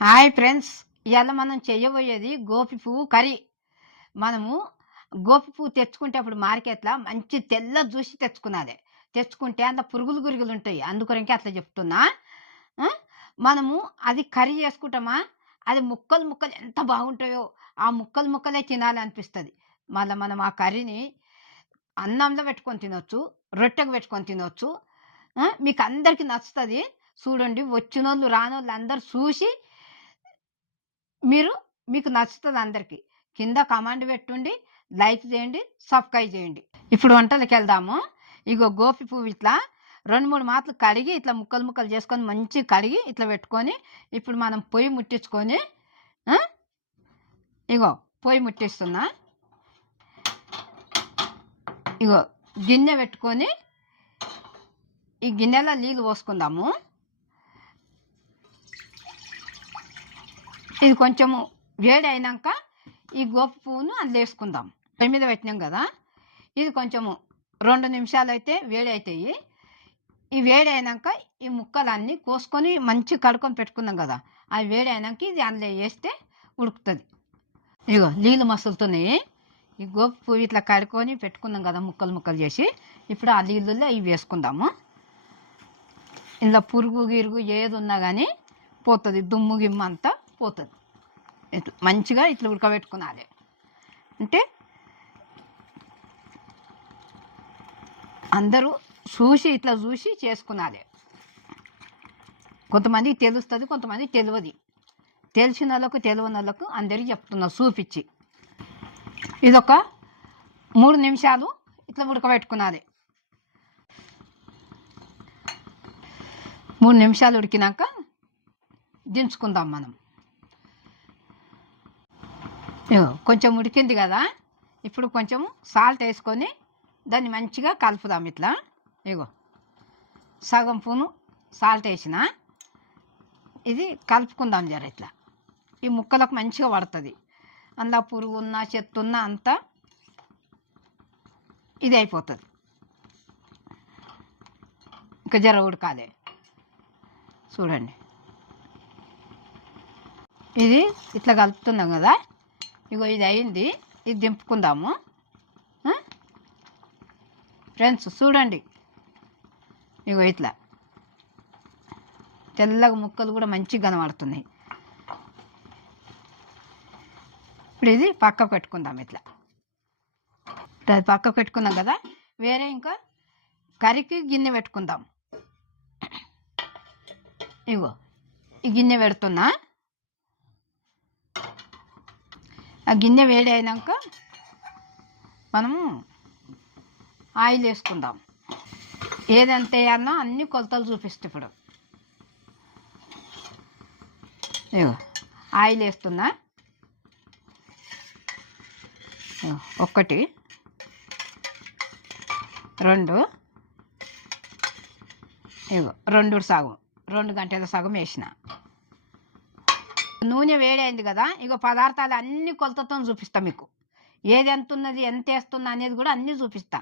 Hi friends, ఇవాళ మనం చేయబోయేది గోపి పువ్వు కర్రీ. మనము గోపి పువ్వు తెచ్చుకుంటే అప్పుడు మార్కెట్లో మంచి తెల్ల చూసి తెచ్చుకున్నది. తెచ్చుకుంటే అంత పురుగులు గురుగులు ఉంటాయి, అందుకొరకే అట్లా చెప్తున్నా. ఆ? మనము అది కర్రీ చేసుకుంటామా, అది ముక్కలు ముక్కలు ఎంత బాగుంటాయో ఆ ముక్కలు ముక్కలే తినాలనిపిస్తుంది. మళ్ళీ మనం ఆ కర్రీని అన్నంలో పెట్టుకొని తినొచ్చు, రొట్టెకు పెట్టుకొని తినొచ్చు. మీకు అందరికీ నచ్చుతుంది. చూడండి, వచ్చినోళ్ళు రానోళ్ళు అందరు చూసి మీకు నచ్చుతుంది అందరికీ. కింద కమాండ్ పెట్టుండి, లైక్ చేయండి, సబ్స్క్రైబ్ చేయండి. ఇప్పుడు వంటలకు వెళ్దాము. ఇగో గోపి పువ్వు ఇట్లా 2-3 మాటలు కడిగి ఇట్లా ముక్కలు ముక్కలు చేసుకొని మంచిగా కడిగి ఇట్లా పెట్టుకొని ఇప్పుడు మనం పొయ్యి ముట్టించుకొని ఇగో పొయ్యి ముట్టిస్తున్నా. ఇగో గిన్నె పెట్టుకొని ఈ గిన్నెలో నీళ్ళు పోసుకుందాము. ఇది కొంచెము వేడి అయినాక ఈ గోపి పువ్వును అందులో వేసుకుందాం. పొయ్యి మీద పెట్టినాం కదా, ఇది కొంచెము 2 నిమిషాలు అయితే వేడి అవుతాయి. ఈ వేడి అయినాక ఈ ముక్కలన్నీ కోసుకొని మంచి కడుక్కొని పెట్టుకున్నాం కదా, అవి వేడి అయినాక ఇది అందులో వేస్తే ఉడుకుతుంది. ఇగో నీళ్ళు మసులుతున్నాయి. ఈ గోపి పువ్వు ఇట్లా కడుక్కొని పెట్టుకున్నాం కదా ముక్కలు ముక్కలు చేసి, ఇప్పుడు ఆ నీళ్ళల్లో ఇవి వేసుకుందాము. ఇందులో పురుగు గిరుగు ఏది ఉన్నా కానీ పోతుంది, దుమ్ము గిమ్మ అంతా పోతుంది. ఇట్లా మంచిగా ఇట్లా ఉడకబెట్టుకున్నాలి. అంటే అందరూ ఇట్లా చూసి చేసుకున్నాలి. కొంతమందికి తెలుస్తుంది, కొంతమందికి తెలియదు. తెలిసిన వాళ్ళకు తెలియని వాళ్ళకు అందరికీ చెప్తున్నా చూపించి. ఇదొక 3 నిమిషాలు ఇట్లా ఉడకబెట్టుకున్నది. 3 నిమిషాలు ఉడికినాక దించుకుందాం మనం. కొంచెం ఉడికింది కదా, ఇప్పుడు కొంచెం సాల్ట్ వేసుకొని దాన్ని మంచిగా కలుపుదాం. ఇట్లా ఇగో సగం స్పూను సాల్ట్ వేసిన ఇది కలుపుకుందాం. జర ఇట్లా ఈ ముక్కలకు మంచిగా పడుతుంది. అందులో పురుగు ఉన్నా చెత్త ఉన్నా అంతా ఇది అయిపోతుంది. ఇంకా జర ఉడకాలి. చూడండి, ఇది ఇట్లా కలుపుతున్నాం కదా. ఇగో ఇది అయింది, ఇది దింపుకుందాము. ఫ్రెండ్స్ చూడండి, ఇగో ఇట్లా తెల్లగా ముక్కలు కూడా మంచిగా కనబడుతున్నాయి. ఇప్పుడు ఇది పక్కకు పెట్టుకుందాం. ఇట్లా అది పక్కకు పెట్టుకున్నాం కదా, వేరే ఇంకా కర్రీకి గిన్నె పెట్టుకుందాం. ఇగో ఈ గిన్నె పెడుతున్నా. ఆ గిన్నె వేడి అయినాక మనము ఆయిల్ వేసుకుందాం. ఏదంత వేయాలనో అన్ని కొలతలు చూపిస్తే ఇప్పుడు ఇగో ఆయిల్ వేస్తున్నా. 1 2 ఇగో 2 సగం 2 గంటల సగం వేసిన. నూనె వేడి అయింది కదా, ఇగో పదార్థాలు అన్ని కొలతతో చూపిస్తా మీకు. ఏది ఎంత ఉన్నది, ఎంత వేస్తున్నా అనేది కూడా అన్నీ చూపిస్తా.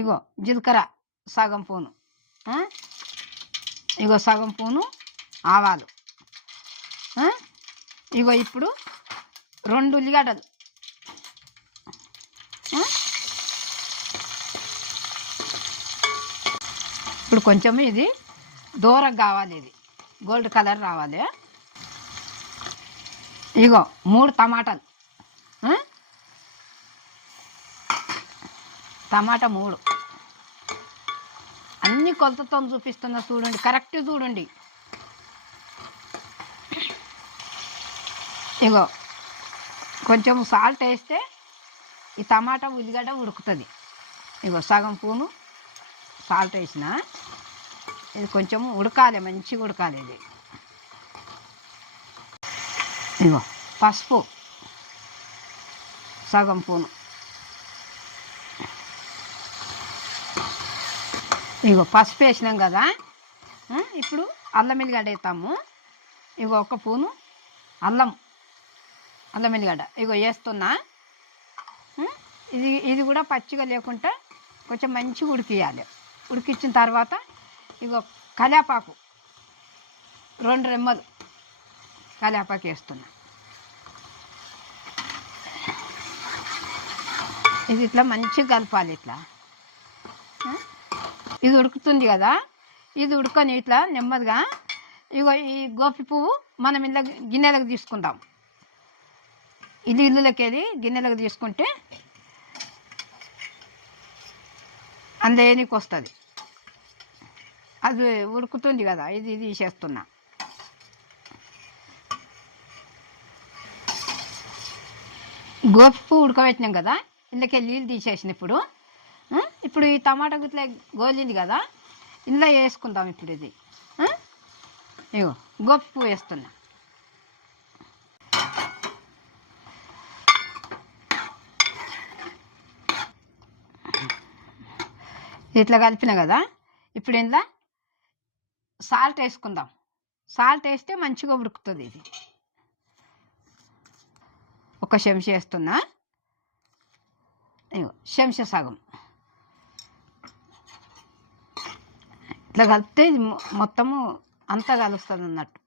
ఇగో జీలకర్ర సగం స్పూను, ఇగో సగం స్పూను ఆవాలు, ఇగో ఇప్పుడు 2 ఉల్లిగడ్డలు, ఇప్పుడు కొంచెం ఇది దూరం కావాలి, ఇది గోల్డ్ కలర్ రావాలి. ఇగో 3 టమాటాలు, టమాటా 3 అన్ని కొలతతో చూపిస్తున్నా. చూడండి, కరెక్ట్ చూడండి. ఇగో కొంచెం సాల్ట్ వేస్తే ఈ టమాటా ఉల్లిగడ్డ ఉడుకుతుంది. ఇగో సగం స్పూను సాల్ట్ వేసిన. ఇది కొంచెం ఉడకాలి, మంచిగా ఉడకాలి. ఇది ఇగో పసుపు సగం స్పూను, ఇగో పసుపు వేసినాం కదా. ఇప్పుడు అల్లం ఎల్లిగడ్డ వేస్తాము. ఇగో 1 స్పూను అల్లం ఎల్లిగడ్డ ఇగో వేస్తున్నా. ఇది కూడా పచ్చిగా లేకుండా కొంచెం మంచిగా ఉడికియాలి. ఉడికించిన తర్వాత ఇగో కరివేపాకు 2 రెమ్మలు, కరివేపాకు వేస్తున్నా. ఇది ఇట్లా మంచిగా కలపాలి. ఇట్లా ఇది ఉడుకుతుంది కదా, ఇది ఉడకని ఇట్లా నెమ్మదిగా ఇగో ఈ గోపి పువ్వు మనం ఇలా గిన్నెలకు తీసుకుందాం. ఇది ఇల్లులోకి వెళ్ళి గిన్నెలకు తీసుకుంటే అందులోనికి వస్తుంది. అది ఉడుకుతుంది కదా, ఇది తీసేస్తున్నా. గోపి పువ్వు ఉడకబెట్టినాం కదా, ఇందుకే నీళ్ళు తీసేసిన. ఇప్పుడు ఈ టమాటా గుట్ల గోలింది కదా, ఇందులో వేసుకుందాం. ఇప్పుడు ఇది ఇగో గోపి పువ్వు వేస్తున్నా. ఇట్లా కలిపిన కదా, ఇప్పుడు ఇందులో సాల్ట్ వేసుకుందాం. సాల్ట్ వేస్తే మంచిగా ఉడుకుతుంది. ఇది ఒక చెంచా వేస్తున్నా. ఇగో చెంచా సగం. ఇట్లా కలిపితే ఇది మొత్తము అంతా కలుస్తుంది అన్నట్టు.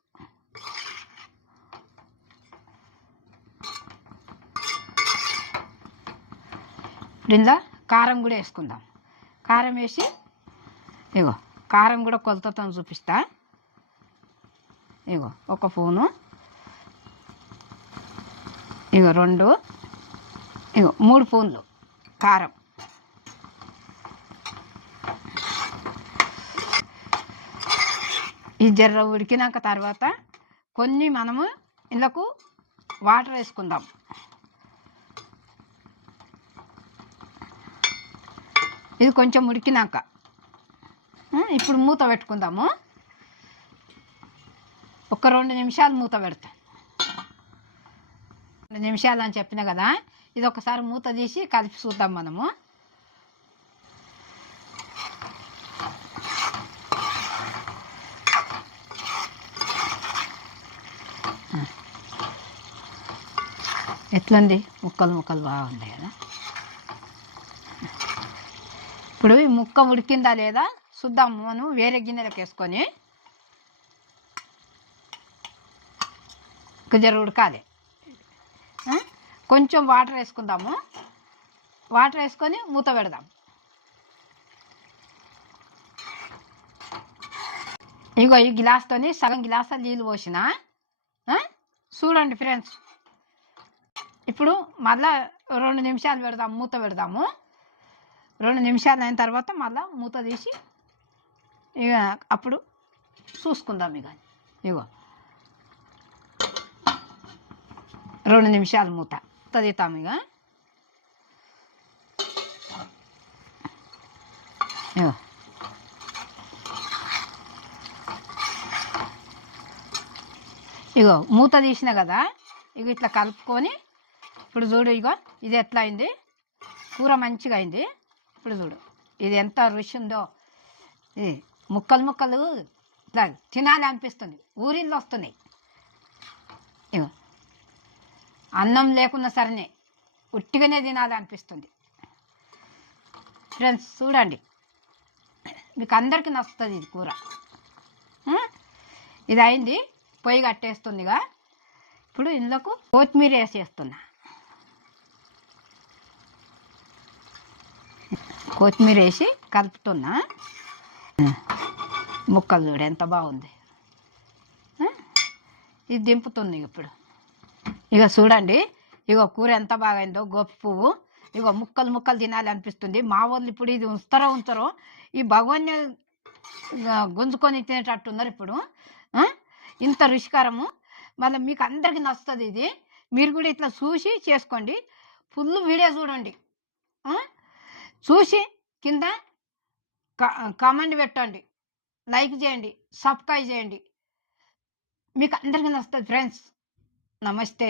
ఇప్పుడు ఇందులో కారం కూడా వేసుకుందాం. కారం వేసి ఇగో కారం కూడా కొలతతో చూపిస్తా. ఇగో ఒక స్పూను, ఇగో 2, ఇగో 3 స్పూన్లు కారం. ఈ జర్ర ఉడికినాక తర్వాత కొన్ని మనము ఇందుకు వాటర్ వేసుకుందాం. ఇది కొంచెం ఉడికినాక ఇప్పుడు మూత పెట్టుకుందాము. ఒక 2 నిమిషాలు మూత పెడతా. 2 నిమిషాలు అని చెప్పిన కదా, ఇది ఒకసారి మూత తీసి కలిపి చూద్దాం మనము. ఎట్లుంది? ముక్కలు బాగుంది కదా. ఇప్పుడు ఈ ముక్క ఉడికిందా లేదా చూద్దాము. మనం వేరే గిన్నెలకు వేసుకొని జర ఉడకాలి. కొంచెం వాటర్ వేసుకుందాము. వాటర్ వేసుకొని మూత పెడదాం. ఇగో ఈ గ్లాస్తోని సగం గ్లాసు నీళ్ళు పోసిన. చూడండి ఫ్రెండ్స్, ఇప్పుడు మళ్ళా 2 నిమిషాలు పెడదాం, మూత పెడదాము. 2 నిమిషాలు అయిన తర్వాత మళ్ళీ మూత తీసి ఇక అప్పుడు చూసుకుందాం. ఇగో 2 నిమిషాలు మూత తీస్తాము. ఇగో మూత తీసిన కదా, ఇగో ఇట్లా కలుపుకొని ఇప్పుడు చూడు. ఇగో ఇది ఎట్లా అయింది, కూర మంచిగా అయింది. ఇప్పుడు చూడు ఇది ఎంత రుచి ఉందో. ఇది ముక్కలు ఇట్లా తినాలి అనిపిస్తుంది, ఊరిళ్ళు వస్తున్నాయి. ఇగో అన్నం లేకున్నా సరే ఉట్టిగానే తినాలి అనిపిస్తుంది. ఫ్రెండ్స్ చూడండి, మీకు అందరికీ నచ్చుతుంది ఇది కూర. ఇది అయింది, పొయ్యి కట్టేస్తుందిగా. ఇప్పుడు ఇందులోకి కొత్తిమీర వేసేస్తున్నా. కొత్తిమీర వేసి కలుపుతున్నా. ముక్కలు చూడు ఎంత బాగుంది. ఇది దింపుతుంది ఇప్పుడు. ఇక చూడండి, ఇగో కూర ఎంత బాగైందో. గోపి పువ్వు ఇగో ముక్కలు తినాలి అనిపిస్తుంది. మా వాళ్ళు ఇప్పుడు ఇది ఉంచరో ఈ భగవాన్ని గుంజుకొని తినేటట్టున్నారు ఇప్పుడు. ఇంత రుచికరము. మళ్ళీ మీకు అందరికీ నచ్చుతుంది ఇది. మీరు కూడా ఇట్లా చూసి చేసుకోండి. ఫుల్ వీడియో చూడండి. చూసి కింద కామెంట్ పెట్టండి, లైక్ చేయండి, సబ్స్క్రైబ్ చేయండి. మీకు అందరికీ నచ్చుతుంది ఫ్రెండ్స్. నమస్తే.